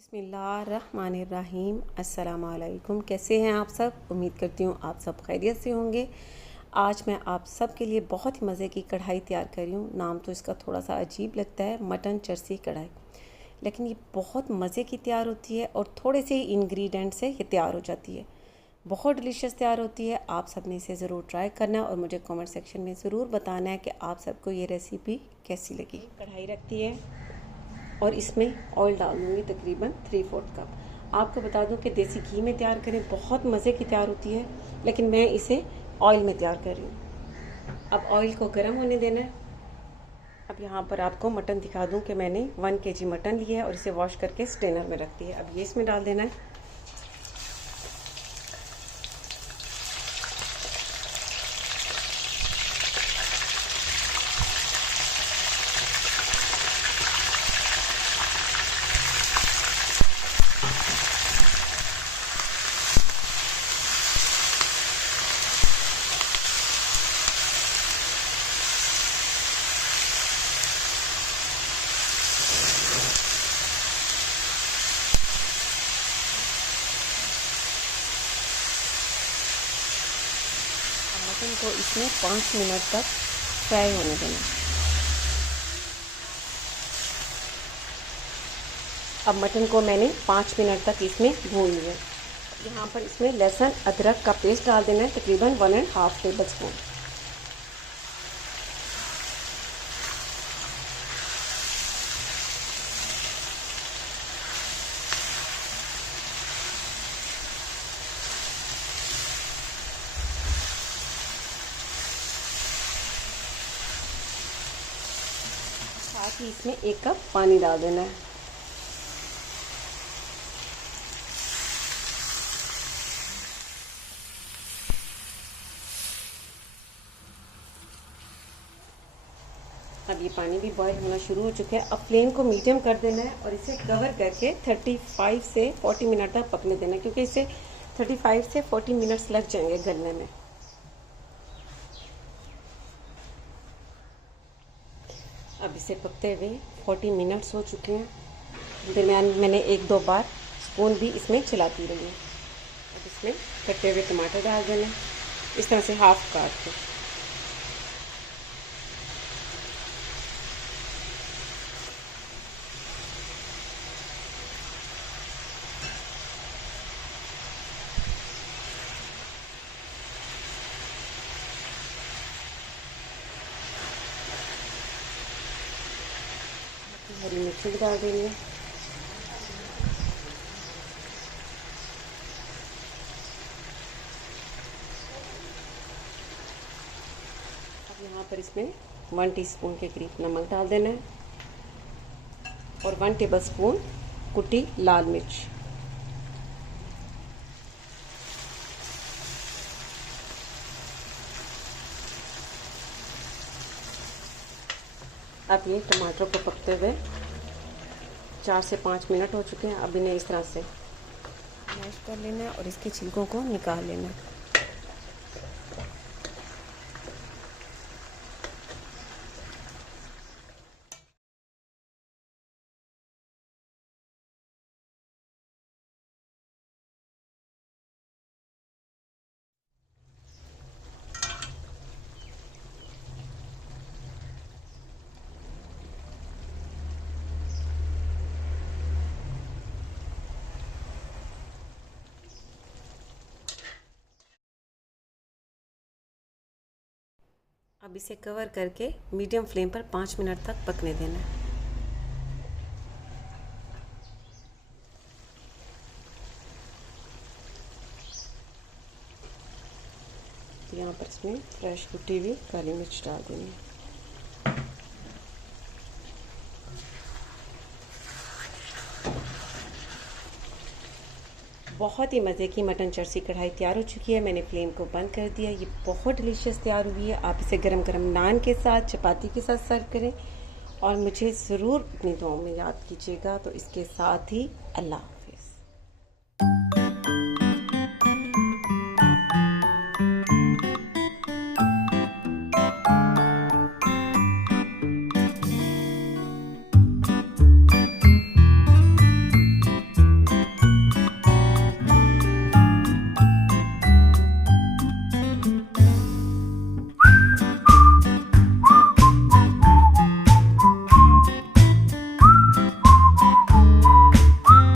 बिस्मिल्लाहिर्रहमानिर्रहीम। अस्सलाम वालेकुम। कैसे हैं आप सब? उम्मीद करती हूँ आप सब खैरियत से होंगे। आज मैं आप सब के लिए बहुत ही मज़े की कढ़ाई तैयार कर रही हूँ। नाम तो इसका थोड़ा सा अजीब लगता है, मटन चरसी कढ़ाई, लेकिन ये बहुत मज़े की तैयार होती है और थोड़े से इंग्रेडिएंट से ये तैयार हो जाती है। बहुत डिलीशियस तैयार होती है। आप सब ने इसे ज़रूर ट्राई करना और मुझे कमेंट सेक्शन में ज़रूर बताना है कि आप सबको ये रेसिपी कैसी लगी। कढ़ाई रखती है और इसमें ऑयल डाल दूँगी तकरीबन 3/4 कप। आपको बता दूं कि देसी घी में तैयार करें, बहुत मज़े की तैयार होती है, लेकिन मैं इसे ऑयल में तैयार कर रही हूँ। अब ऑयल को गर्म होने देना है। अब यहाँ पर आपको मटन दिखा दूं कि मैंने 1 kg मटन लिया है और इसे वॉश करके स्ट्रेनर में रख दिया है। अब ये इसमें डाल देना है। मटन को इसमें 5 मिनट तक फ्राई होने देना। अब मटन को मैंने 5 मिनट तक इसमें भून लिया। यहाँ पर इसमें लहसुन अदरक का पेस्ट डाल देना है, तकरीबन 1.5 टेबल स्पून। साथ ही इसमें 1 कप पानी डाल देना है। अब ये पानी भी बॉईल होना शुरू हो चुका है। अब फ्लेम को मीडियम कर देना है और इसे कवर करके 35 से 40 मिनट तक पकने देना है, क्योंकि इसे 35 से 40 मिनट्स लग जाएंगे गलने में। अब इसे पकते हुए 40 मिनट्स हो चुके हैं। दरमियान मैंने 1-2 बार स्पून भी इसमें चलाती रही हूँ। अब इसमें कटे हुए टमाटर डाल देना, इस तरह से हाफ काट के। हरी मिर्ची भी डाल देंगे। अब यहाँ पर इसमें 1 टीस्पून के करीब नमक डाल देना है और 1 टेबल स्पून कुटी लाल मिर्च। अब ये टमाटर को पकते हुए 4 से 5 मिनट हो चुके हैं। अब इन्हें इस तरह से मैश कर लेना है और इसके छिलकों को निकाल लेना है। अब इसे कवर करके मीडियम फ्लेम पर 5 मिनट तक पकने देना है। यहाँ पर इसमें फ्रेश कुटी हुई काली मिर्च डाल देनी है। बहुत ही मज़े की मटन चरसी कढ़ाई तैयार हो चुकी है। मैंने फ्लेम को बंद कर दिया। ये बहुत डिलीशियस तैयार हुई है। आप इसे गरम गरम नान के साथ, चपाती के साथ सर्व करें और मुझे ज़रूर अपनी दुआओं में याद कीजिएगा। तो इसके साथ ही अल्लाह हाफ़िज़।